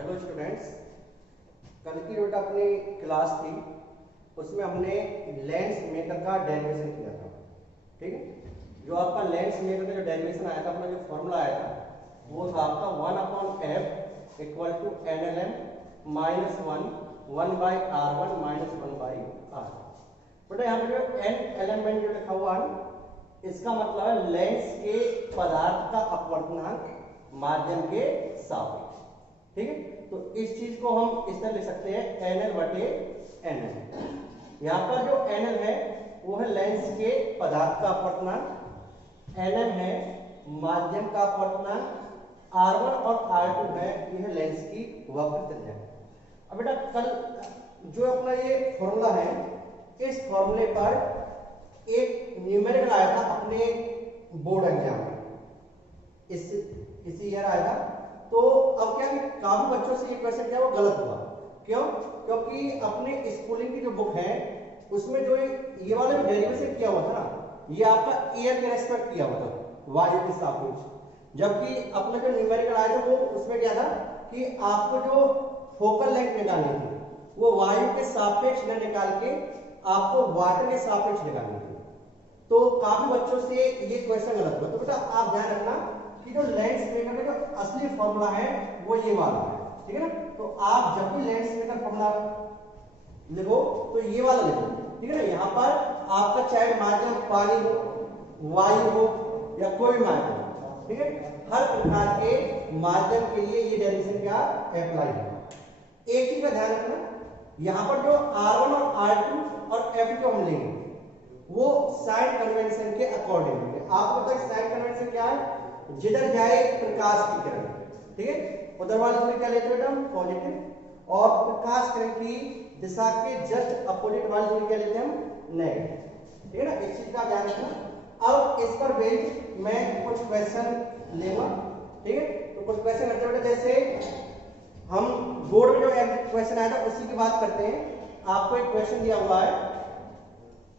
Hello students, कल की जो अपनी क्लास थी उसमें हमने लेंस मेकर का डेरिवेशन किया था। ठीक है, जो आपका लेंस मेकर का जो डेरिवेशन आया था, अपना जो फॉर्मूला आया था वो था आपका 1/f equal to NLM minus 1/r1 minus 1/r। बेटा यहाँ पे जो एन एलिमेंट जो लिखा हुआ है इसका मतलब है लेंस के पदार्थ का अपवर्तनांक माध्यम के सापेक्ष। ठीक है, तो इस चीज को हम इस तरह लिख सकते हैं NL/NM। यहाँ पर जो NL है वो है लेंस के पदार्थ का अपवर्तनांक, NM है माध्यम का अपवर्तनांक, R1 और R2 है यह लेंस की वक्र त्रिज्या। अब बेटा कल जो अपना ये फॉर्मूला है, इस फॉर्मूले पर एक न्यूमेरिकल आया था अपने बोर्ड एग्जाम में, इसी ईयर आया था। तो अब क्या कि काफी बच्चों से ये क्वेश्चन क्या वो गलत हुआ। क्यों? क्योंकि अपने स्कूलिंग की जो बुक है उसमें जो ये वाला जो डेरिवेशन किया हुआ था ना, ये आपका एयर के रेस्पेक्ट किया हुआ था, वायु के सापेक्ष। जबकि अपना जो न्यूमेरिकल आया था वो उसमें क्या था कि आपको जो फोकल लेंथ निकालनी थी वो वायु के सापेक्ष न निकाल के आपको वाटर के सापेक्ष निकालनी थी। तो काफी बच्चों से ये क्वेश्चन गलत हुआ। तो बेटा आप ध्यान रखना कि जो लेंस मेकर का जो असली फॉर्मूला है वो ये वाला है। ठीक है ना, तो आप जब भी लेंस मेकर फॉर्मूला लिखो तो ये वाला लिखो। ठीक है ना, यहाँ पर आपका चाहे माध्यम पानी हो, वायु हो या कोई भी माध्यम, ठीक है, हर प्रकार के माध्यम के लिए ये डेरिवेशन क्या अप्लाई होगा। एक चीज का ध्यान रखना, यहाँ पर जो R1 और R2 और F2 हम लेंगे वो साइन कन्वेंशन के अकॉर्डिंग है। आपको पता है साइन कन्वेंशन क्या है, जिधर जाए प्रकाश की किरण, ठीक है, उधर वाली दूरी क्या लेते हैं बेटा हम पॉजिटिव, और प्रकाश किरण की दिशा के जस्ट अपोजिट वाली दूरी क्या लेते हैं हम नेगेटिव। ठीक है ना, इस चीज का ध्यान रखना। अब इस पर बेस्ड मैं कुछ क्वेश्चन लेगा। ठीक है, तो कुछ क्वेश्चन करते हैं बेटा, जैसे हम बोर्ड में जो क्वेश्चन आया था उसी की बात करते हैं। आपको एक क्वेश्चन दिया हुआ है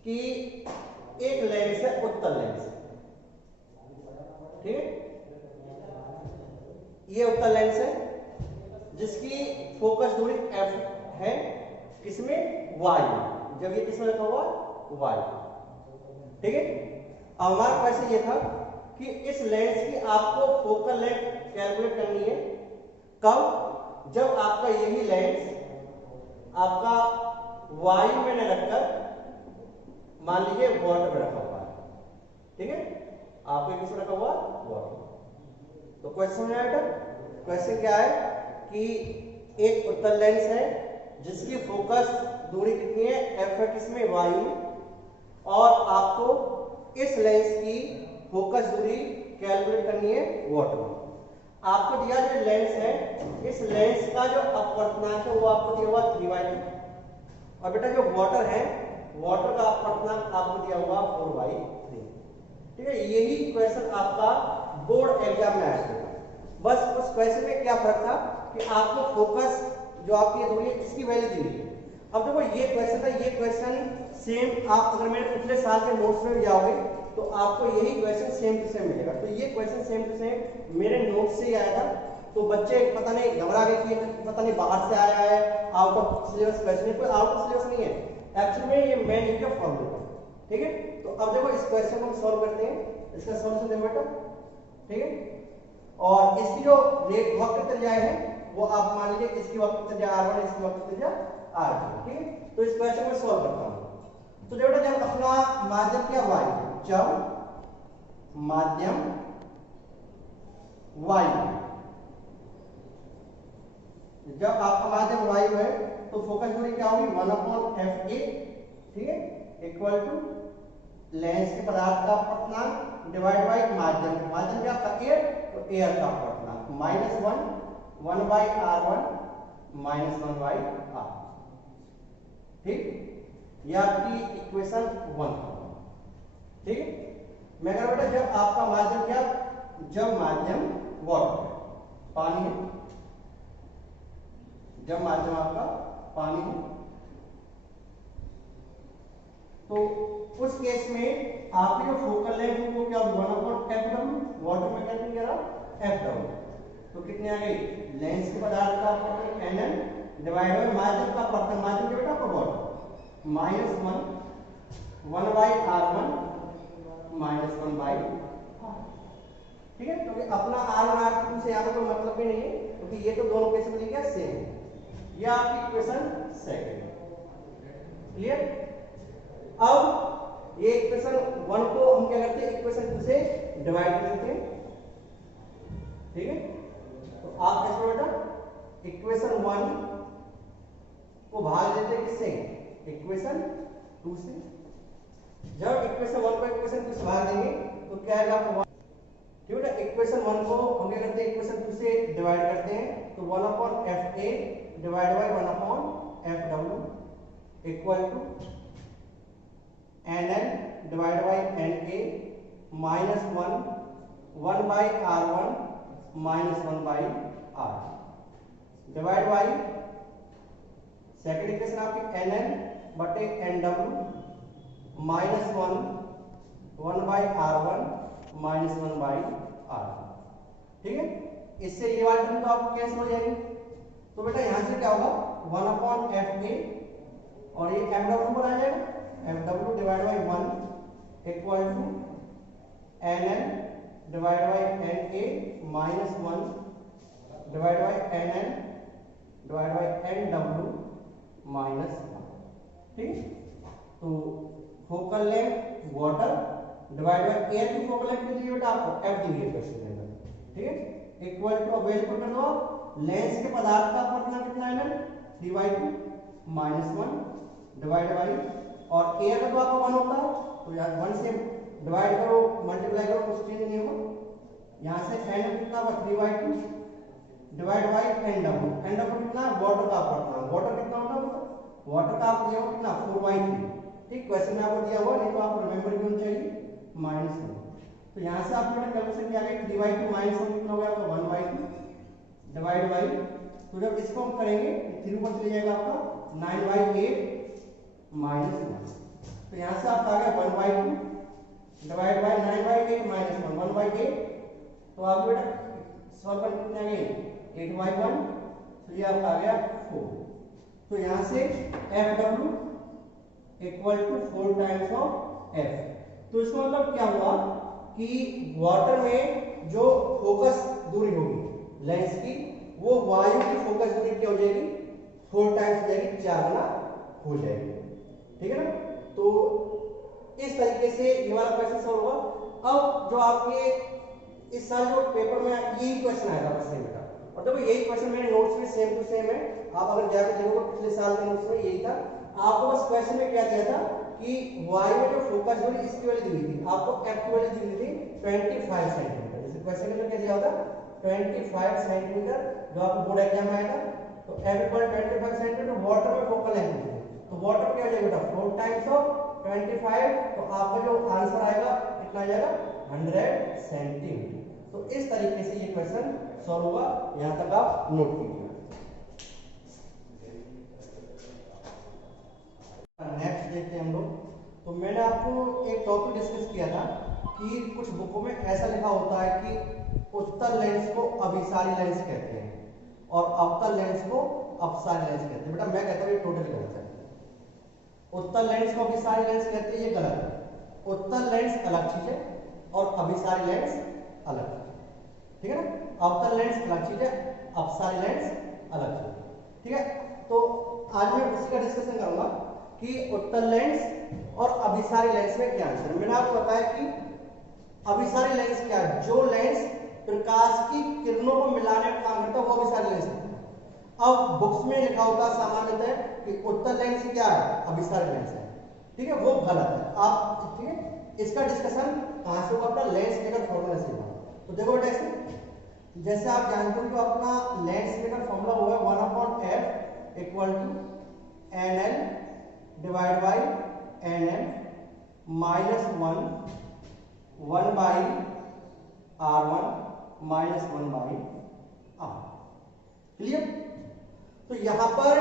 कि एक लेंस है उत्तल लेंस, ठीक है, ये उत्तल लेंस है जिसकी फोकस दूरी f है, किसमें वायु, जब ये किसमें रखा हुआ वायु। ठीक है, अब हमारा क्वेश्चन ये था कि इस लेंस की आपको फोकल लेंथ कैलकुलेट करनी है। कब? जब आपका यही लेंस आपका वायु में न रखकर मान लीजिए वाटर में रखा हुआ है। ठीक है, आपको किसमें रखा हुआ वाटर। तो क्वेश्चन में बेटा क्वेश्चन क्या है कि एक उत्तल लेंस है जिसकी फोकस दूरी कितनी है f है, किसमें वायु में, और आपको इस लेंस की फोकस दूरी कैलकुलेट करनी है वाटर में। आपको दिया जो लेंस है, इस लेंस का जो अपवर्तनांक है वो आपको दिया हुआ 3/2, और बेटा जो वाटर है वाटर का अपवर्तनांक आपको दिया हुआ 4/3। ठीक है, यही क्वेश्चन आपका बोर्ड एग्जाम में आया था। बस उस क्वेश्चन में क्या फर्क था कि आपको फोकस जो आपकी दूरी है इसकी वैल्यू दी हुई है। अब देखो ये क्वेश्चन था, ये क्वेश्चन सेम आप अगर मेरे पिछले साल के नोट्स में भी जाओगे तो आपको यही क्वेश्चन सेम टू सेम मिलेगा। तो ये क्वेश्चन सेम टू सेम मेरे नोट्स से ही आया था। तो बच्चे पता नहीं घबरा गए कि पता नहीं बाहर से आया है, आउट ऑफ सिलेबस क्वेश्चन है। कोई आउट ऑफ सिलेबस नहीं है, एक्चुअली में ये मेन इंडिया फॉर्मूला। ठीक है, तो अब देखो इस क्वेश्चन को हम सॉल्व करते हैं, इसका सॉल्यूशन देखो बेटा। ठीक है, और इसकी जो रेट वक्र त्रिज्या है वो आप मान लीजिए इसकी वक्र त्रिज्या R1, इसकी वक्र त्रिज्या R2। ठीक है, तो इस क्वेश्चन को सॉल्व करता हूं। तो बेटा जब अपना माध्यम क्या वायु, जब माध्यम वायु, जब आपका माध्यम वायु है तो फोकस दूरी क्या होगी 1/FA, ठीक है, इक्वल टू लेंस के पदार्थ का अपवर्तनांक डिवाइड बाय माध्यम, माध्यम क्या आपका एयर, तो एयर का अपवर्तनांक -1/R1 -1/R। ठीक, ये आपकी इक्वेशन 1। ठीक है, मैं कह रहा बेटा जब आपका माध्यम क्या, जब माध्यम वाटर पानी है, जब माध्यम आपका पानी है तो उस केस में आपकी जो फोकल लेंथ है वो क्या होगी 1/FW, वाटर में क्या किया FW। तो कितने आ गए, लेंस के पदार्थ का अपवर्तन nn डिवाइड बाय माध्यम का अपवर्तन, माध्यम के बेटा अपवर्तन minus 1 by r1 minus 1 by r, ठीक है। क्योंकि अपना r1 r2 से यहाँ पर कोई मतलब भी नहीं है, क्योंकि ये तो दोनों केस में लिखा सेम है। ये आपकी इक्वेशन सेकंड, क्लियर। अब ये इक्वेशन 1 को हम क्या करते हैं, इक्वेशन 2 से डिवाइड कर देते हैं, ठीक है। तो आप कैसे बेटा, इक्वेशन 1 को भाग देते हैं किससे, इक्वेशन 2 से। जब इक्वेशन 1 को इक्वेशन 2 से भाग देंगे तो क्या आएगा आपको, ठीक है। इक्वेशन 1 को हम क्या करते हैं, इक्वेशन 2 से डिवाइड करते हैं, तो 1/fa divide by 1/fw equal to nn divide by na minus 1 by r1 minus 1 by r divide by second equation आपकी nn बटे nw minus 1 by r1 minus 1 by r, ठीक है। इससे ये वाली टर्म तो आपको कैंसिल हो जाएगी, तो बेटा यहां से क्या होगा 1/fa और ये fw पर आ जाएगा, fw divide by 1 equal to nn divide by na minus 1 divide by nn divide by nw minus 1, ठीक है। तो focal length water divide by air की फोकल लेंथ कितनी है बेटा आपको f दी है क्वेश्चन के अंदर, ठीक है। इक्वल टू अब वैल्यू पुट कर दो, लेंस के पदार्थ का अपवर्तन कितना है ना 3/2 माइनस 1 डिवाइड बाई, और एयर का तो आपका 1 होता है, तो यार 1 से डिवाइड करो मल्टीप्लाई करो कुछ चेंज नहीं होगा। यहां से n कितना होगा 3/2 डिवाइड बाई nw, nw कितना वाटर का अपवर्तन, वाटर कितना होता है, वाटर का आपको दिया हुआ कितना 4/3, ठीक। क्वेश्चन में आपको दिया हुआ, नहीं तो आपको रिमेंबर भी होना चाहिए माइनस 1। तो यहां से आपको कैलकुलेशन क्या आ गई 3/2 माइनस 1 कितना हो गया आपका 1/2 डिवाइड बाई, तो जब इसको हम करेंगे 3 ऊपर चले जाएगा आपका 9/8 माइनस 1, तो यहां से आपका आ गया 1/2 डिवाइड बाई 9/8 माइनस 1 तो आप बेटा सॉल्व करके कितने आ गए 8/1, तो ये आपका आ गया 4। तो यहां से fw equal to 4 times of f, तो इसका मतलब क्या हुआ कि वाटर में जो फोकस दूरी होगी लेंस की, वो वायु की फोकस दूरी क्या हो जाएगी 4 टाइम्स हो जाएगी, 4 गुना हो जाएगी, ठीक है ना। तो इस तरीके से ये वाला क्वेश्चन सॉल्व होगा। अब जो आपके इस साल जो पेपर में यही क्वेश्चन आया था बस बेटा, और देखो यही क्वेश्चन मेरे नोट्स में सेम टू सेम है, आप अगर जाकर देखोगे पिछले साल के नोट्स में यही था। आपको बस क्वेश्चन में क्या दिया था कि वायु में जो फोकस दूरी इसकी वाली दी हुई थी, आपको f की वाली दी हुई थी 25 सेंटीमीटर, जैसे क्वेश्चन में क्या दिया होता 25 सेंटीमीटर जो आपको बोर्ड एग्जाम में आएगा, तो f इक्वल 25 सेंटीमीटर वाटर में फोकल लेंथ है, तो वाटर क्या हो जाएगा बेटा 4 टाइम्स ऑफ 25, तो आपका जो आंसर आएगा कितना आ जाएगा 100 सेंटीमीटर। तो इस तरीके से ये क्वेश्चन सॉल्व होगा, यहां तक आप नोट कीजिए। नेक्स्ट देखते हैं हम लोग। तो मैंने आपको एक टॉपिक डिस्कस किया था कि कुछ बुकों में ऐसा लिखा होता है कि उत्तल लेंस को अभिसारी लेंस कहते हैं और अवतल लेंस को अपसारी लेंस कहते हैं। बेटा मैं कहता हूँ ये टोटल गलत है। उत्तल लेंस को अभिसारी लेंस कहते हैं, ये गलत है। उत्तल लेंस अलग चीज है और अभिसारी लेंस अलग चीज है, ठीक है ना। अवतल लेंस अलग चीज है, अपसारी लेंस अलग चीज है, ठीक है। तो आज मैं उसी का डिस्कशन करूंगा कि उत्तल लेंस और अभिसारी लेंस में क्या अंतर है। मैंने आपको बताया कि अभिसारी लेंस क्या है, जो लेंस प्रकाश की किरणों को मिलाने का काम करता है वो अभिसारी लेंस है। अब बुक्स में लिखा होता है सामान्यतः कि उत्तल लेंस क्या है, अभिसारी लेंस है, ठीक है, वो गलत है। आप ठीक है, इसका डिस्कशन कहां से होगा, अपना लेंस मेकर फॉर्मूला से होगा। तो देखो बेटा ऐसे जैसे आप जानते हो कि अपना लेंस मेकर फॉर्मूला हुआ है 1/f equal to nl divide by nm minus 1 by r1 minus 1 by r, clear. तो यहां पर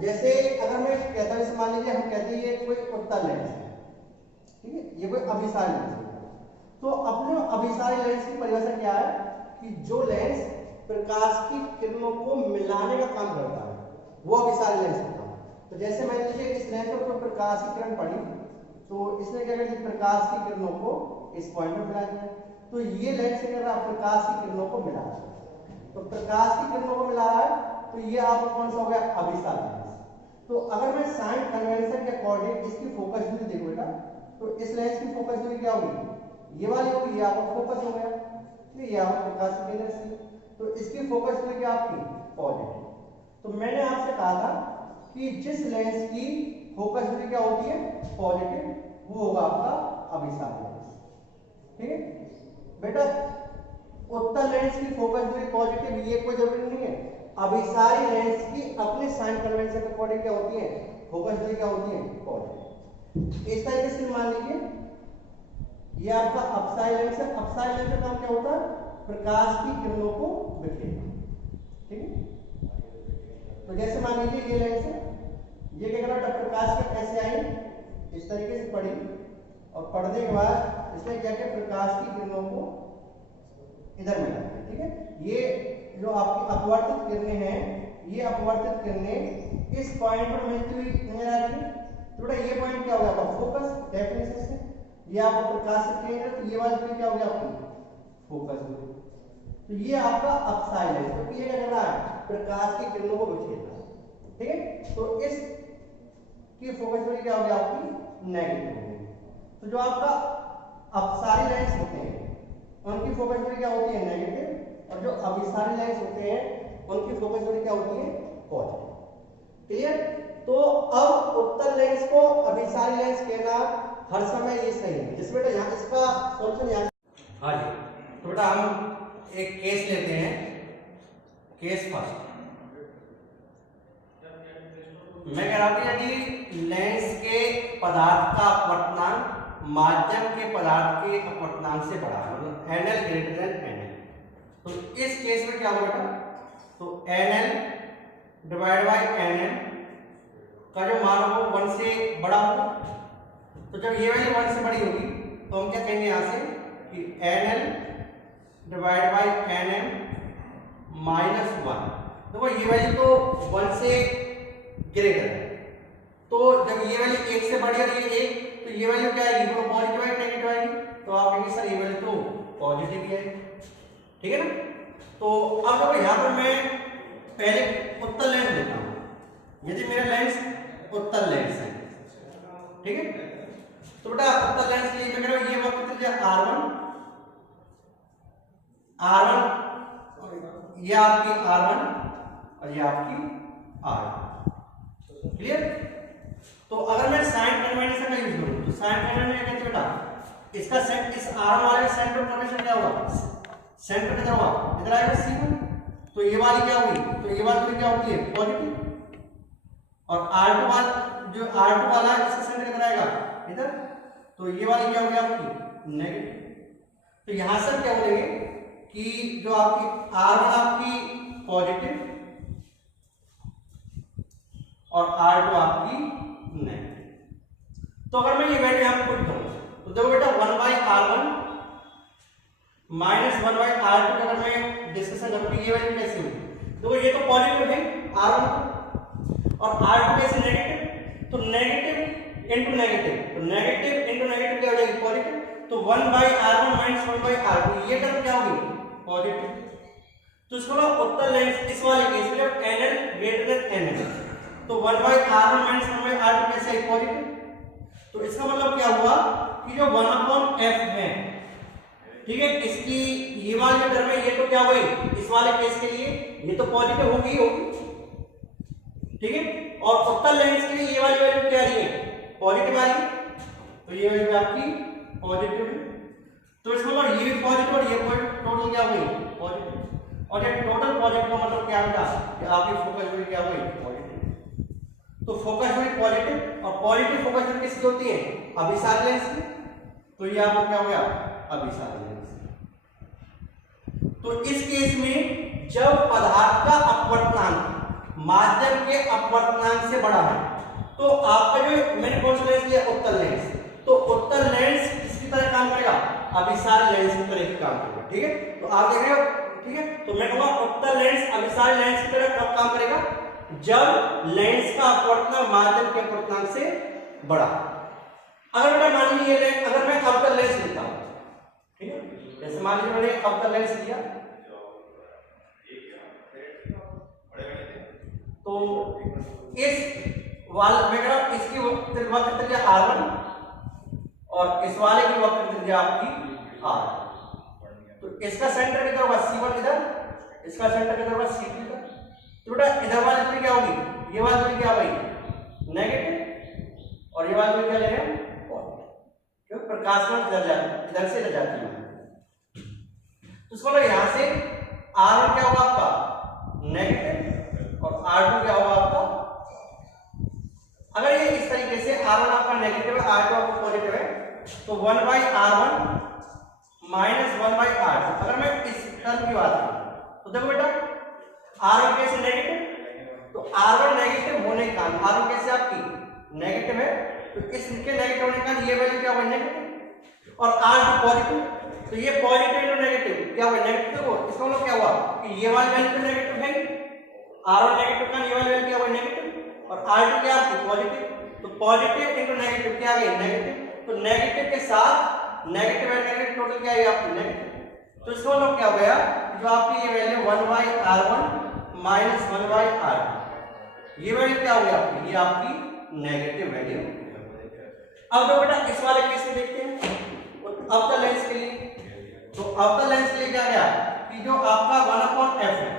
जैसे अगर मैं कहता हूं, मान लीजिए हम कहते हैं ये कोई उत्तल लेंस है, ठीक है, ये कोई अभिसारी लेंस है। तो अपने अभिसारी लेंस की परिभाषा क्या है कि जो लेंस प्रकाश की किरणों को मिलाने का काम करता है, वो अभिसारी लेंस होता है। तो जैसे मान लीजिए इस लेंस पर प्रकाश की किरण पड़ी, तो इसने क्या कर दिया, प्रकाश की किरणों को इस पॉइंट पर मिला दिया। तो ये लेंस क्या कर रहा है, प्रकाश की किरणों को मिला रहा है। तो प्रकाश की किरणों को मिला रहा है, तो ये आपका कौन सा हो गया, अभिसारी लेंस। तो अगर मैं साइन कन्वेंशन के अकॉर्डिंग इसकी फोकस दूरी देखो बेटा, तो इस लेंस की फोकस दूरी क्या होगी, ये वाली होगी, ये आपका फोकस हो गया, ये आपका प्रकाश के केंद्र से, तो इसकी फोकस दूरी क्या आपकी, पॉजिटिव। तो मैंने आपसे कहा था कि जिस लेंस की फोकस दूरी क्या होती है, पॉजिटिव, वो होगा आपका अभिसारी लेंस। ठीक है बेटा, उत्तल लेंस की फोकस दूरी पॉजिटिव, ये कोई जरूरी नहीं है। अभिसारी लेंस की अपने साइन कन्वेंशन के अकॉर्डिंग क्या होती है, फोकस दूरी क्या होती है, पॉजिटिव। इस तरीके से मान लीजिए ये आपका अपसारी लेंस है। अपसारी लेंस का काम क्या होता है, प्रकाश की किरणों को बिखेरना। ठीक है, तो जैसे मान लीजिए ये लेंस है, ये क्या कर रहा है, प्रकाश की ऐसे आई, इस तरीके से पड़ी, और पढ़ने के बाद इसने क्या किया, प्रकाश की किरणों को इधर मिला दिया। ठीक है, ये जो आपकी अपवर्तित किरणें हैं, ये अपवर्तित किरणें इस पॉइंट पर मिलती हुई नजर आ रही है। तो बेटा ये पॉइंट क्या हो गया आपका, फोकस, डेफिनेशन से ये आपका प्रकाश से केंद्र, तो ये वाली दूरी क्या हो गया आपकी, फोकस दूरी। तो ये आपका अपसारी लेंस, तो ये क्या कर रहा है, प्रकाश की किरणों को बिखेर रहा है। ठीक है, तो इस की फोकस दूरी क्या हो गया आपकी, नेगेटिव हो गई। तो जो आपका अपसारी लेंस होते हैं उनकी फोकस दूरी क्या होती है, नेगेटिव, और जो अभिसारी लेंस होते हैं उनकी फोकस दूरी क्या होती है, पॉजिटिव। क्लियर। तो अब उत्तल लेंस को अभिसारी लेंस कहना हर समय ये सही है। जिस बेटा यहाँ इसका सॉल्यूशन यहाँ, हाँ जी, तो बेटा हम एक केस लेते हैं, केस फर्स्ट। मैं कह रहा हूं कि यदि लेंस के पदार्थ का अपवर्तनांक माध्यम के पदार्थ के अपवर्तनांक से बड़ा है, मतलब NL ग्रेटर देन NL, तो इस केस में क्या होगा बेटा, तो NL डिवाइड बाय NL का जो मान होगा 1 से बड़ा होगा। तो जब ये वैल्यू 1 से बड़ी होगी तो हम क्या कहेंगे यहाँ से कि NL divide by NM minus 1। देखो ये वैल्यू तो 1 से ग्रेटर है, तो जब ये वैल्यू 1 से बड़ी और ये 1, तो ये वैल्यू क्या आएगी, वो पॉजिटिव है नेगेटिव आएगी, तो आप कहेंगे सर ये वैल्यू तो पॉजिटिव ही है। ठीक है ना। तो अब देखो यहाँ पर मैं पहले उत्तल लेंस लेता हूँ। यदि मेरा लेंस उत्तल लेंस है, ठीक है, तो बेटा उत्तल लेंस के लिए मैं कह रहा हूँ ये वक्त त्रिज्या R1, ये आपकी R1 और ये आपकी R2। क्लियर। तो अगर मैं साइन कन्वेंशन का यूज करूं, तो साइन कन्वेंशन क्या कहते बेटा, इसका सेंटर, इस R1 वाले का सेंटर ऑफ कन्वेंशन क्या हुआ, सेंटर किधर हुआ, इधर आएगा C1, तो ये वाली क्या हुई, तो ये वाली क्या होती है, पॉजिटिव, और R2 वाला, जो R2 वाला है इसका सेंटर किधर आएगा, इधर, तो ये वाली क्या हो गई आपकी, नेगेटिव। तो यहां से क्या बोलेंगे कि जो आपकी R1 आपकी पॉजिटिव और R2 आपकी नेगेटिव। तो अगर मैं ये वैल्यू यहां पे पुट करूं, तो देखो बेटा 1/R1 माइनस 1/R2 अगर मैं डिस्कशन करूं ये वैल्यू कैसे होगी, देखो ये तो पॉजिटिव है R1 और R2 कैसे नेगेटिव, तो नेगेटिव इंटू नेगेटिव, तो नेगेटिव इंटू नेगेटिव क्या हो जाएगी, पॉजिटिव, तो 1/R1 माइनस 1/R2 ये टर्म क्या होगी, पॉजिटिव। तो इसको ना उत्तल लेंस इस वाले केस में जब NL ग्रेटर देन NL, तो 1/R1 माइनस 1/R2 कैसे है, पॉजिटिव। तो इसका मतलब क्या हुआ कि जो 1/f है, ठीक है, इसकी ये वाली जो टर्म है ये तो क्या हुई, इस वाले केस के लिए ये तो पॉजिटिव होगी, ठीक है, और उत्तल लेंस के लिए ये वाली वैल्यू क्या आ रही है, पॉजिटिव आ रही है, तो ये वैल्यू आपकी पॉजिटिव है। तो इसका मतलब ये भी पॉजिटिव और ये टोटल क्या हुई, पॉजिटिव, और ये टोटल पॉजिटिव का मतलब क्या होगा कि आपकी फोकस दूरी क्या हुई, पॉजिटिव। तो फोकस दूरी पॉजिटिव, और पॉजिटिव फोकस दूरी किसकी होती है, अभिसारी लेंस की, तो ये आपको क्या हो गया, अभिसारी लेंस। तो इस केस में जब पदार्थ का अपवर्तनांक माध्यम के अपवर्तनांक से बड़ा है, तो आपका जो मैंने कौन सा लेंस लिया, उत्तल लेंस, तो उत्तल लेंस किसकी तरह काम करेगा, अभिसारी लेंस की तरह काम करेगा। ठीक है, तो आप देख रहे हो ठीक है। तो मैं कहूंगा उत्तल लेंस अभिसारी लेंस की तरह कब काम करेगा, जब लेंस का अपवर्तनांक माध्यम के अपवर्तनांक से बड़ा। अगर बेटा मान लीजिए ये अगर मैं अवतल लेंस लेता हूं, ठीक है, जैसे मान लीजिए मैंने अवतल लेंस लिया, तो इस वाले में कह इसकी वक्र त्रिज्या R1 और इस वाले की वक्र त्रिज्या आपकी R, तो इसका सेंटर किधर होगा C1 इधर, इसका सेंटर किधर होगा C2 इधर। तो बेटा इधर वाली दूरी क्या होगी, ये वाली दूरी क्या होगी नेगेटिव, और ये वाली दूरी क्या ले रहे हैं पॉजिटिव, क्योंकि प्रकाश में इधर से इधर जाती है। तो इसको यहां से R1 क्या होगा आपका नेगेटिव और R2 क्या होगा आपका, अगर ये इस तरीके से R1 आपका नेगेटिव है, R2 आपका पॉजिटिव है, तो 1/R1 माइनस 1/R2। अगर मैं इस टर्म की बात करूं तो देखो बेटा R1 कैसे नेगेटिव, तो R1 नेगेटिव होने का R1 कैसे आपकी नेगेटिव है, तो इसके नेगेटिव होने का ये वैल्यू क्या होगा नेगेटिव, और R2 पॉजिटिव, तो ये पॉजिटिव इनटू नेगेटिव क्या होगा नेगेटिव हो। इसका मतलब क्या हुआ कि ये वाली वैल्यू तो नेगेटिव है, R1 नेगेटिव का ये वाली वैल्यू क्या होगा नेगेटिव, और R2 क्या आपकी पॉजिटिव, तो पॉजिटिव इनटू नेगेटिव क्या आ गई नेगेटिव, तो नेगेटिव के साथ नेगेटिव एंड नेगेटिव टोटल क्या है आपकी नेगेटिव। तो इसका मतलब क्या हो गया, जो आपकी ये वैल्यू 1/R1 माइनस 1/R2, ये वैल्यू क्या हो गई आपकी, ये आपकी नेगेटिव वैल्यू। अब जो बेटा इस वाले केस में देखते हैं अवतल लेंस के लिए, तो अवतल लेंस के लिए क्या गया कि जो आपका 1/f है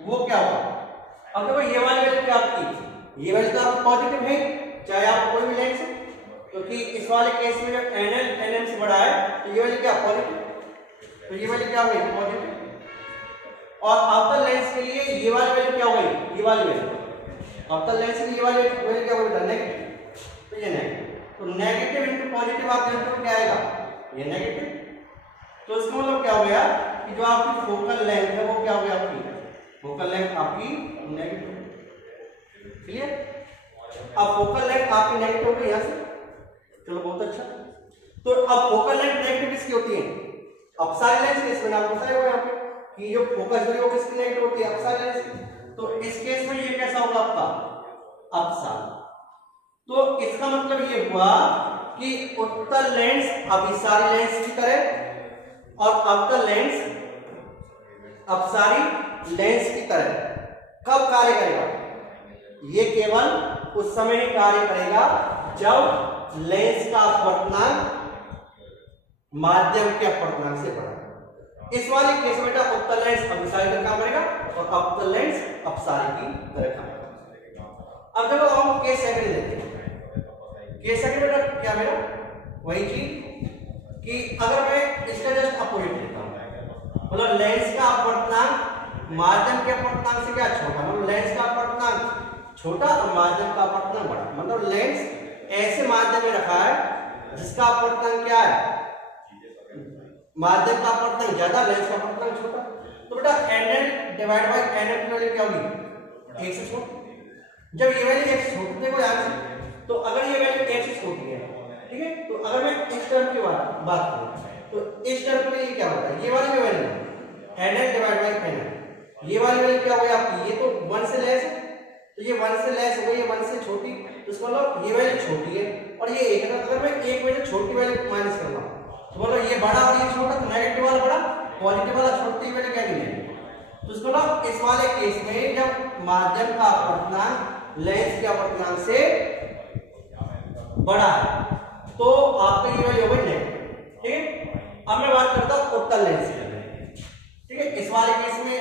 वो क्या होगा। अब देखो ये वाली वैल्यू क्या आपकी, ये वैल्यू तो आपकी पॉजिटिव है चाहे आप कोई भी लेंस, क्योंकि इस वाले केस में जब NL NM से बड़ा है तो ये वैल्यू क्या पॉजिटिव, तो ये वैल्यू क्या हो गई पॉजिटिव, और अवतल लेंस के लिए ये वाली वैल्यू क्या हो गई, ये वाली वैल्यू अवतल लेंस के लिए ये वाली वैल्यू क्या हो गई नेगेटिव, तो ये नेगेटिव, तो नेगेटिव इनटू पॉजिटिव आप जानते हो क्या आएगा ये नेगेटिव। तो इसका मतलब क्या हो गया कि जो आपकी फोकल लेंथ है वो क्या हो गया आपकी फोकल लेंथ आपकी नेगेटिव, क्लियर। अब फोकल लेंथ आपकी नेगेटिव हो गई यहां से, चलो बहुत अच्छा। तो अब फोकल लेंथ नेगेटिव किसकी होती है, अपसारी लेंस की। इसमें आपको बताया हुआ है यहाँ पे कि जो फोकस दूरी वो किसकी नेगेटिव होती है अपसारी लेंस की। तो इस केस में ये कैसा होगा आपका अपसारी। तो इसका मतलब ये हुआ कि उत्तल लेंस अभिसारी लेंस की तरह और अवतल लेंस अपसारी लेंस की तरह कब कार्य करेगा, ये केवल उस समय ही कार्य करेगा जब लेंस का अपवर्तनांक माध्यम के अपवर्तनांक से बड़ा। इस वाले केस में बेटा उत्तल लेंस अभिसारी तरह काम करेगा और अवतल लेंस अपसारी की तरह काम करेगा। अब देखो हम केस सेकंड लेते हैं। केस सेकंड बेटा क्या मेरा वही चीज कि अगर मैं इसका जस्ट अपोजिट लेता हूं, मतलब लेंस का अपवर्तनांक माध्यम के अपवर्तनांक से क्या छोटा, मतलब लेंस का अपवर्तनांक छोटा और माध्यम का अपवर्तनांक बड़ा, मतलब लेंस ऐसे माध्यम में रखा है जिसका अपवर्तनांक क्या है माध्यम का अपवर्तनांक ज्यादा लेंस का अपवर्तनांक छोटा। तो बेटा NL डिवाइड बाय NM की वैल्यू क्या होगी 1 से छोटी। जब ये वैल्यू 1 से छोटी देखो यहां से, तो अगर ये वैल्यू 1 से छोटी है, ठीक है, तो अगर मैं इस टर्म की बात करूं तो इस टर्म के लिए क्या होता है, ये वाली value NL divide by NM, ये वाली वैल्यू क्या होगी आपकी, ये तो 1 से लेस है, तो ये 1 से लेस हो गई, ये 1 से छोटी, तो इसका मतलब ये वैल्यू छोटी है और ये 1 है। अगर मैं एक वैल्यू छोटी वैल्यू माइनस कर रहा हूं तो बोलो ये बड़ा और ये छोटा, तो नेगेटिव वाला बड़ा पॉजिटिव वाला छोटी वैल्यू क्या नहीं। तो इसको ना इस वाले केस में जब माध्यम का अपवर्तनांक लेंस के अपवर्तनांक से बड़ा है तो आपका ये वैल्यू होगी नेगेटिव, ठीक है। अब मैं बात करता हूं उत्तल लेंस की, ठीक है। इस वाले केस में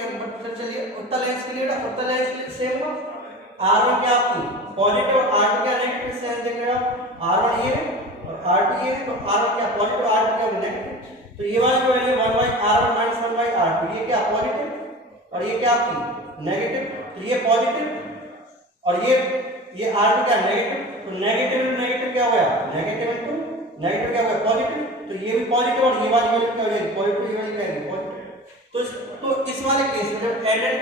चलिए उत्तल लेंस के लिए, उत्तल लेंस के लिए सेम होगा, R1 क्या आपकी पॉजिटिव और R2 क्या नेगेटिव, सेम देख रहे हो R1 ये है और R2 ये है, तो R1 क्या पॉजिटिव R2 क्या नेगेटिव। तो ये वाली जो वैल्यू 1/R1 माइनस 1/R2 ये क्या पॉजिटिव और ये क्या आपकी नेगेटिव, तो ये पॉजिटिव और ये R2 क्या नेगेटिव, तो नेगेटिव इनटू नेगेटिव क्या हो गया नेगेटिव इनटू नेगेटिव क्या हो गया पॉजिटिव, तो ये भी पॉजिटिव और ये वाली वैल्यू क्या हो जाएगी पॉजिटिव, ये वाली क्या है पॉजिटिव। तो इस वाले केस में जब NL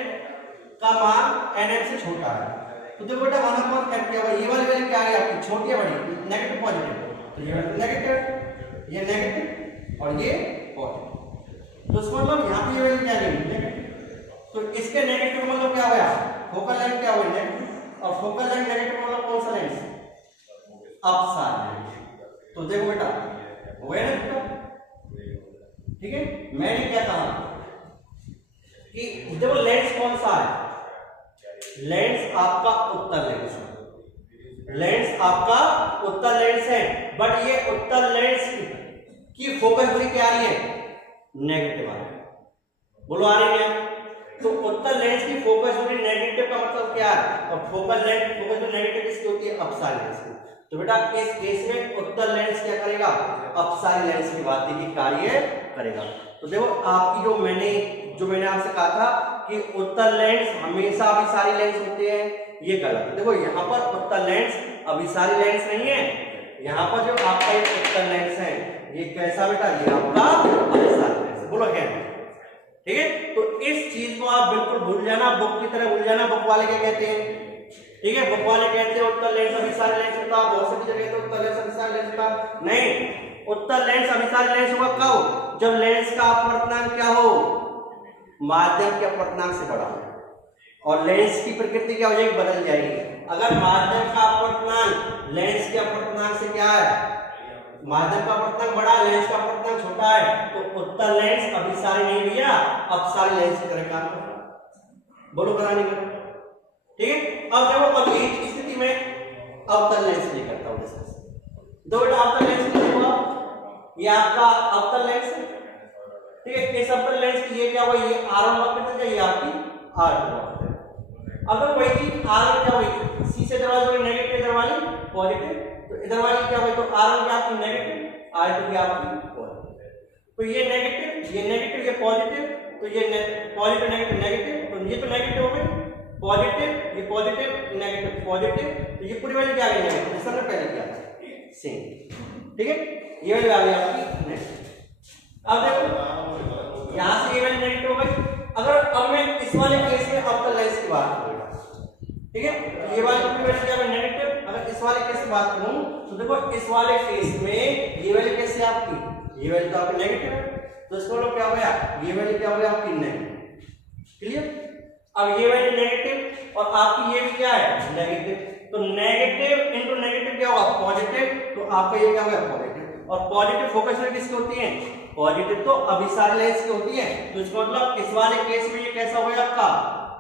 का मान NM से छोटा है तो देखो बेटा 1/f क्या होगा, ये वाली वैल्यू क्या है आपकी छोटी है बड़ी, नेगेटिव पॉजिटिव, तो ये नेगेटिव ये नेगेटिव और ये पॉजिटिव। तो इसका मतलब यहाँ पे ये वैल्यू क्या गई नेगेटिव, तो इसके नेगेटिव मतलब क्या होगा, फोकल लेंथ क्या होगी नेगेटिव, और फोकल लेंथ नेगेटिव मतलब कौन सा लेंस, अपसारी। तो देखो बेटा हो गया ना बेटा, ठीक है। मैंने क्या कहा कि देखो लेंस कौन सा है, लेंस आपका उत्तल लेंस है, लेंस आपका उत्तल लेंस है, बट ये उत्तल लेंस की फोकस दूरी क्या आ रही है, नेगेटिव आ रही है, बोलो आ रही है। तो उत्तल लेंस की फोकस दूरी नेगेटिव का मतलब क्या है, और फोकल लेंथ फोकस दूरी नेगेटिव किसकी होती है, अपसारी लेंस की। तो बेटा इस केस में उत्तल लेंस क्या करेगा, अपसारी लेंस की बात की कार्य करेगा। तो देखो आपकी जो मैंने आपसे कहा था कि उत्तल लेंस हमेशा अभिसारी लेंस होते हैं, ये गलत है। देखो यहाँ पर उत्तल लेंस अभिसारी लेंस नहीं है, यहाँ पर जो आपका एक उत्तल लेंस है ये कैसा बेटा, ये आपका अभिसारी लेंस, बोलो क्या, ठीक है। तो इस चीज को आप बिल्कुल भूल जाना, बुक की तरह भूल जाना। बुक वाले क्या कहते हैं, ठीक है, बुक वाले कहते हैं उत्तल लेंस अभिसारी लेंस होता, बहुत सी जगह तो उत्तल लेंस अभिसारी लेंस होता, नहीं, उत्तल लेंस अभिसारी लेंस होगा कब, जब लेंस का अपवर्तनांक क्या हो, माध्यम के अपवर्तनांक से बड़ा हो, और लेंस की प्रकृति क्या हो जाएगी, बदल जाएगी। अगर माध्यम का अपवर्तनांक लेंस के अपवर्तनांक से क्या है, माध्यम का अपवर्तनांक बड़ा है, लेंस का अपवर्तनांक छोटा है, तो उत्तल लेंस अभिसारी नहीं भैया, अपसारी लेंस की तरह काम करता है, बोलो करानी करो, ठीक है। अब देखो अब यही स्थिति में अवतल लेंस नहीं करता हूं डिस्कस, दो बेटा अवतल लेंस नहीं हुआ, ये आपका अवतल लेंस है, ठीक है। इस अवतल लेंस की ये क्या हुआ, ये R1 हुआ करता है, ये आपकी R2 हुआ करता है। अगर वही चीज R1 क्या हुई, सी से दरवाजा हुई नेगेटिव, इधर वाली पॉजिटिव, तो इधर वाली क्या हुई, तो R1 की आपकी नेगेटिव, R2 की आपकी पॉजिटिव, तो ये नेगेटिव ये पॉजिटिव, तो ये पॉजिटिव नेगेटिव नेगेटिव, तो ये तो नेगेटिव हो गई, पॉजिटिव ये पॉजिटिव नेगेटिव पॉजिटिव, तो ये पूरी वैल्यू क्या आ गई नेगेटिव, जैसा हमने पहले किया था सेम, ठीक है। ये वैल्यू आ गई आपकी नेगेटिव। अब देखो यहां से ये वैल्यू नेगेटिव हो गई। अगर अब मैं इस वाले केस में अवतल लेंस की बात करूंगा, ठीक है, ये वाली पूरी वैल्यू क्या है नेगेटिव। अगर इस वाले केस की बात करूं तो देखो इस वाले केस में ये वैल्यू कैसे आपकी, ये वैल्यू तो आपकी नेगेटिव है, तो इसको लोग क्या हो गया, ये वैल्यू क्या हो गया आपकी नेगेटिव, क्लियर। अब ये वैल्यू नेगेटिव और आपकी ये भी क्या है नेगेटिव, तो नेगेटिव इनटू नेगेटिव क्या होगा पॉजिटिव, तो आपका ये क्या होगा पॉजिटिव, और पॉजिटिव फोकस में किसकी होती है, पॉजिटिव तो अभिसारी लेंस की होती है। तो इसका मतलब इस वाले केस में ये कैसा होगा आपका,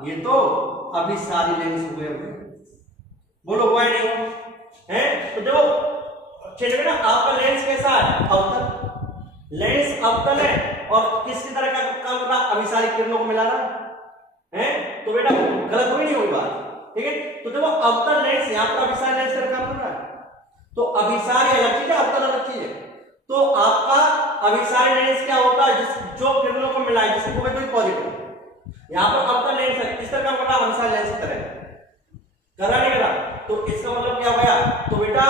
ये तो अभिसारी लेंस हुए, बोलो हुआ नहीं है। तो देखो चलिए ना आपका लेंस कैसा है, अवतल, लेंस अवतल है और किसकी तरह का काम कर रहा, अभिसारी किरणों को मिला रहा है, तो बेटा गलत हुई नहीं होगी बात, ठीक है। तो देखो अवतल लेंस यहाँ पर अभिसारी लेंस का काम कर रहा है, तो अभिसारी अलग चीज है, अवतल अलग चीज है। तो आपका अभिसारी लेंस क्या होता है, जो किरणों को मिला है, जिसको कोई पॉजिटिव, यहाँ पर अवतल लेंस है, किस तरह काम कर रहा है, अभिसारी लेंस की तरह करा नहीं करा, तो इसका मतलब क्या हो गया, तो बेटा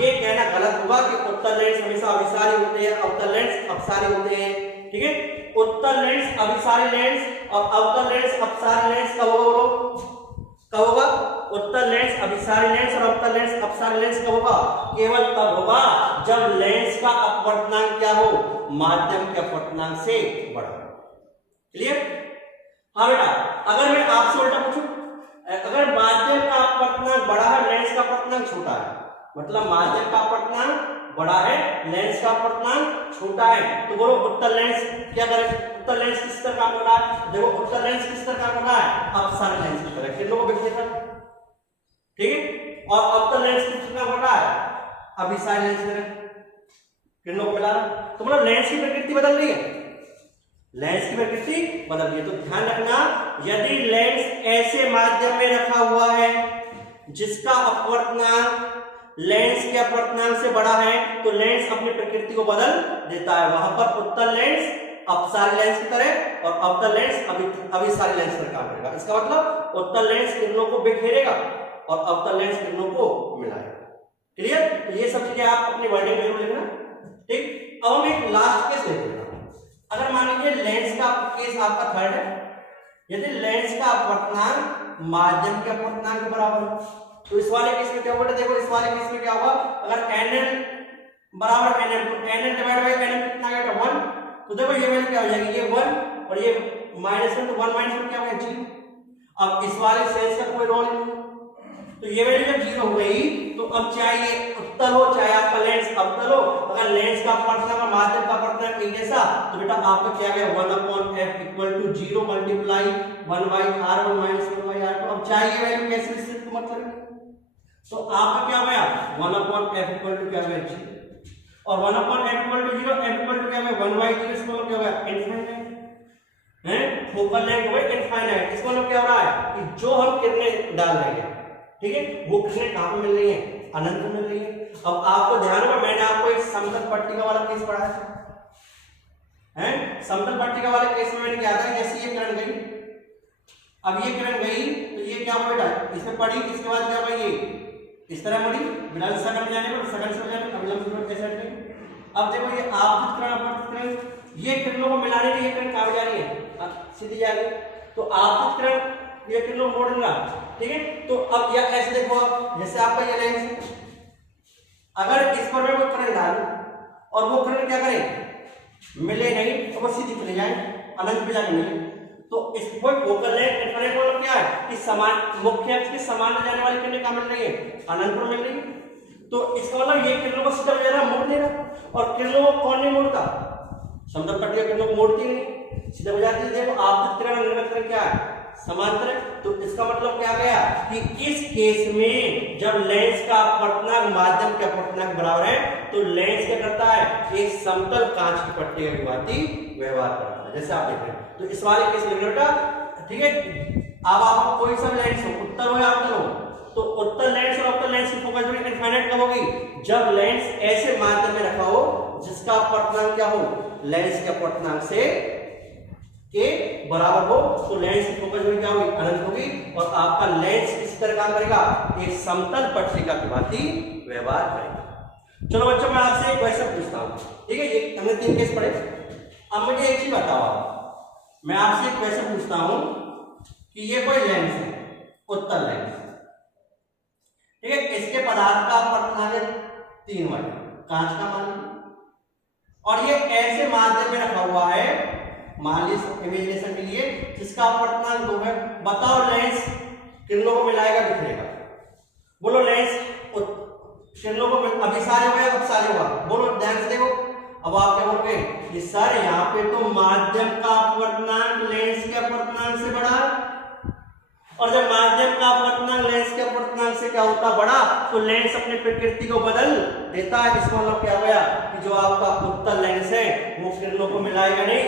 ये कहना गलत होगा कि उत्तल लेंस हमेशा अभिसारी होते हैं, अवतल लेंस अपसारी होते हैं, ठीक है। उत्तल लेंस अभिसारी लेंस और अवतल लेंस अपसारी लेंस कब होगा, कब होगा, उत्तल लेंस अभिसारी लेंस और अवतल लेंस अपसारी लेंस कब होगा, केवल तब होगा जब लेंस का अपवर्तनांक क्या हो, माध्यम के अपवर्तनांक से बड़ा, क्लियर। हाँ बेटा अगर मैं आपसे उल्टा पूछूं, अगर माध्यम का अपवर्तनांक बड़ा है, लेंस का अपवर्तनांक छोटा है, मतलब माध्यम का अपवर्तनांक बड़ा है, लेंस का अपवर्तनांक छोटा है, तो बोलो उत्तल लेंस क्या करे, उत्तल लेंस किस तरह काम कर रहा है, देखो उत्तल लेंस किस तरह काम कर रहा है, अपसारी लेंस की तरह किरणों को बिखेरता है, ठीक है। और अवतल लेंस किस तरह काम कर रहा है, अभिसारी लेंस की तरह किरणों को मिला रहा है, तो मतलब लेंस की प्रकृति बदल रही है, लेंस की प्रकृति बदल रही है। तो ध्यान रखना, यदि लेंस ऐसे माध्यम में रखा हुआ है जिसका अपवर्तनांक लेंस के अपवर्तनांक से बड़ा है, तो लेंस अपनी प्रकृति को बदल देता है, वहां पर उत्तल लेंस अपसारी लेंस की तरह और अवतल लेंस अभिसारी लेंस पर काम करेगा। इसका मतलब उत्तल लेंस किरणों को बिखेरेगा और अवतल लेंस किरणों को मिलाएगा, क्लियर। तो ये सब चीजें आप अपनी वर्डिंग में लिखना, ठीक। अब हम एक लास्ट केस लेते हैं, अगर मान लीजिए लेंस का केस आपका थर्ड है, यदि लेंस का अपवर्तनांक माध्यम के अपवर्तनांक के बराबर है, तो इस वाले केस में क्या होगा, देखो इस वाले केस में क्या होगा, अगर nl बराबर nm, तो nl डिवाइड बाय nm कितना आएगा 1, तो देखो ये वैल्यू क्या हो जाएगी, ये 1 और ये -1, तो 1 - 1 क्या हो गया 0। अब इस वाले सेंस का कोई रोल नहीं, तो ये वैल्यू जब 0 हो गई तो अब चाहे ये उत्तल हो चाहे आपका लेंस अवतल हो, अगर लेंस का अपवर्तनांक और माध्यम का अपवर्तनांक एक जैसा, तो बेटा आपका क्या गया 1/f = 0 मल्टीप्लाई 1/r1 - 1/r2। अब चाहे ये वैल्यू कैसे विस्तृत मत करें, तो आपका क्या गया 1/f = क्या गया 0 और 1/f = 0, f = क्या गया 1/0, इसका मतलब क्या होगा इनफाइनाइट है, फोकल लेंथ हो इनफाइनाइट। इसका मतलब क्या हो रहा है कि जो हम किरणें डाल रहे हैं, ठीक है, वो किरणें कहां पे मिल रही हैं, अनंत में मिल रही है। अब आपको ध्यान होगा मैंने आपको एक समतल पट्टिका वाला केस पढ़ाया है, समतल पट्टिका वाले केस में मैंने क्या था, जैसे ये किरण गई, अब ये किरण गई तो ये क्या हुआ बेटा, इसमें पड़ी, इसके बाद क्या हुआ, ये इस तरह मुड़ी, बिना सगन में जाने पर सगन से जाने अभिलंब दूरत्व कैसे हटेगी। अब देखो ये आपतित किरण अपवर्तित किरण, ये किरणों को मिलाने के लिए किरण कहां जा रही है, सीधी जा रही है, तो आपतित किरण ये किरणों को मोड़ेगा, ठीक है। तो अब या ऐसे देखो आप, जैसे आपका ये लेंस है, अगर इस पर मैं कोई किरण डालूं और वो किरण क्या करे, मिले नहीं, तो वो सीधी चले जाए अनंत पे जाके मिले, तो इस कोई फोकल लेंथ इनफाइनाइट मतलब क्या है कि समान मुख्य अक्ष के समान जाने वाली किरणें कहां मिल रही है, अनंत पर मिल रही है। तो इसका मतलब ये किरणों को सीधा ले रहा मोड़ दे रहा, और किरणों को कौन नहीं मोड़ता, समतल पट्टिका किरणों को मोड़ती नहीं, सीधा बजाती। देखो आपतित किरण और निर्गत किरण क्या है, समांतर। तो इसका मतलब क्या गया कि इस केस में जब लेंस का अपवर्तनांक माध्यम के अपवर्तनांक बराबर है, तो लेंस क्या करता है, एक समतल कांच की पट्टिका की भांति व्यवहार करता है, जैसे आप देख रहे हैं। तो इस वाले केस में बेटा, ठीक है, अब आप कोई सा लेंस हो, उत्तल हो या अवतल हो, तो उत्तल लेंस और अवतल लेंस की फोकस दूरी इनफाइनाइट कब होगी, जब लेंस ऐसे माध्यम में रखा हो जिसका अपवर्तनांक क्या हो, लेंस के अपवर्तनांक से के बराबर हो, तो लेंस की फोकस दूरी क्या होगी, अनंत होगी, और आपका लेंस किस तरह काम करेगा, एक समतल पट्टिका की भांति व्यवहार करेगा। चलो बच्चों मैं आपसे एक क्वेश्चन पूछता हूं, ठीक है, ये हमने 3 केस पढ़े। अब मुझे एक चीज बताओ, मैं आपसे एक क्वेश्चन पूछता हूं कि ये कोई लेंस है, उत्तल लेंस, ठीक है, इसके पदार्थ का अपवर्तनांक है 3 वाट, कांच का मान, और ये ऐसे माध्यम में रखा हुआ है, मान लीजिए इमेजिनेशन के लिए, जिसका अपवर्तनांक 2 है। बताओ लेंस किरणों को मिलाएगा बिखरेगा, बोलो लेंस किरणों को अभिसारी होगा या अपसारी होगा, बोलो ध्यान से देखो। अब आप क्या बोलोगे कि सर यहाँ पे तो माध्यम का अपवर्तनांक लेंस के अपवर्तनांक से बड़ा, और जब माध्यम का अपवर्तनांक लेंस के अपवर्तनांक से क्या होता बड़ा, तो लेंस अपनी प्रकृति को बदल देता है। इसका मतलब क्या होगा कि जो आपका उत्तल लेंस है वो किरणों को मिलाएगा नहीं,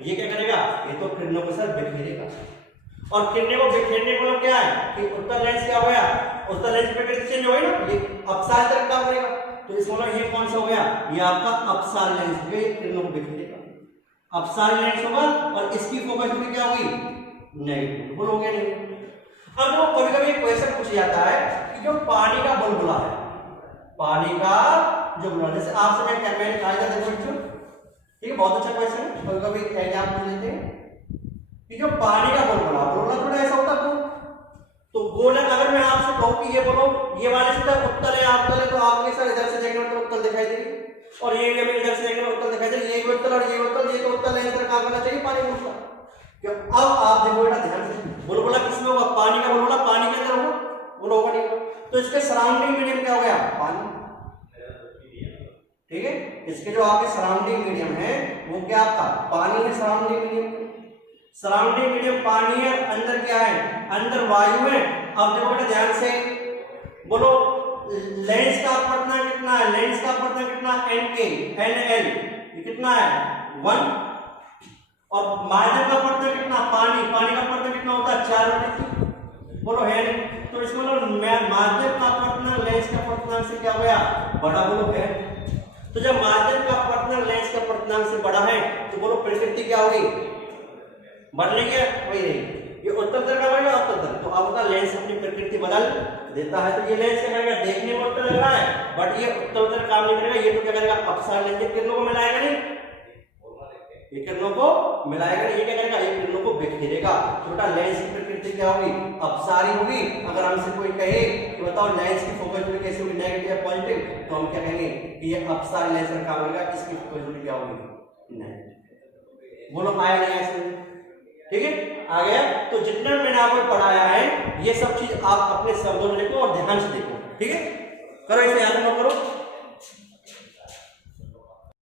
ये क्या करेगा, ये तो किरणों को सर बिखेरेगा, और किरणों को बिखेरने को मतलब क्या है कि उत्तल लेंस क्या हो गया, उत्तल लेंस प्रकृति चेंज हो गई ना, ये अपसारी तरफ काम करेगा, तो इसका मतलब ये कौन सा हो गया, ये आपका अपसारी लेंस हो गया, ये किरणों को बिखेरेगा, अपसारी लेंस होगा, और इसकी फोकस दूरी क्या होगी, नेगेटिव, बोलोगे नहीं। अब जो कभी कभी क्वेश्चन पूछा जाता है कि जो पानी का बुलबुला है, पानी का जो बुलबुला, जैसे आपसे मैं क्या मैंने कहा था, देखो बच्चों, ठीक है, बहुत अच्छा क्वेश्चन है, कभी कभी एग्जाम में लेते हैं कि जो पानी का बुलबुला, बुलबुला थोड़ा ऐसा होता है तो गोल है। अगर मैं आपसे कहूं कि ये बोलो ये वाले से उत्तल है अवतल है, तो आपके सर इधर से देखने में उत्तल दिखाई देगी, और ये भी इधर से देखने में उत्तल दिखाई देगी, ये भी उत्तल और ये उत्तल, ये तो उत्तल है, इस तरह काम करना चाहिए पानी बुलबुला। क्यों, अब आप देखो बेटा ध्यान से, बुलबुला किसमें होगा, पानी का बुलबुला पानी के अंदर होगा, वो होगा नहीं होगा, तो इसके सराउंडिंग मीडियम क्या हो गया, पानी, ठीक है, इसके जो आपके सराउंडिंग मीडियम है वो क्या आपका पानी है, सराउंडिंग मीडियम, सराउंडिंग मीडियम पानी है, अंदर क्या है, अंदर वायु है। अब देखो बेटा ध्यान से बोलो, लेंस का अपवर्तनांक कितना है, लेंस का अपवर्तनांक कितना, NL, ये कितना है 1, और माध्यम का अपवर्तनांक कितना, पानी का अपवर्तनांक कितना होता है 4/3, बोलो है नहीं, तो इसमें माध्यम का अपवर्तनांक लेंस के अपवर्तनांक से क्या हो गया, बड़ा, बोलो है। तो जब माध्यम का अपवर्तनांक लेंस के अपवर्तनांक से बड़ा है, तो बोलो प्रकृति क्या होगी, बढ़ रही है, वही रही, ये उत्तल तरफ का बढ़ेगा, अवतल तरफ, तो आपका लेंस अपनी प्रकृति बदल देता है। तो ये लेंस क्या करेगा, देखने में उत्तल लग रहा है, बट ये उत्तल तरफ काम नहीं करेगा, ये तो क्या करेगा, अपसार लेंस किरणों को मिलाएगा नहीं, ये किरणों को मिलाएगा नहीं, ये क्या करेगा, ये किरणों को बिखेरेगा। छोटा लेंस की प्रकृति क्या होगी, अपसारी होगी। अगर हमसे कोई कहे कि बताओ लेंस की फोकस दूरी कैसे होगी, नेगेटिव या पॉजिटिव, तो हम क्या कहेंगे कि ये अपसारी लेंस का काम करेगा, इसकी फोकस दूरी क्या होगी, नेगेटिव। बोलो आया नहीं आया समझ? ठीक है, आ गया। तो जितना मैंने आपको पढ़ाया है ये सब चीज आप अपने शब्दों में लिखो और ध्यान से देखो। ठीक है, करो इसे, याद करो।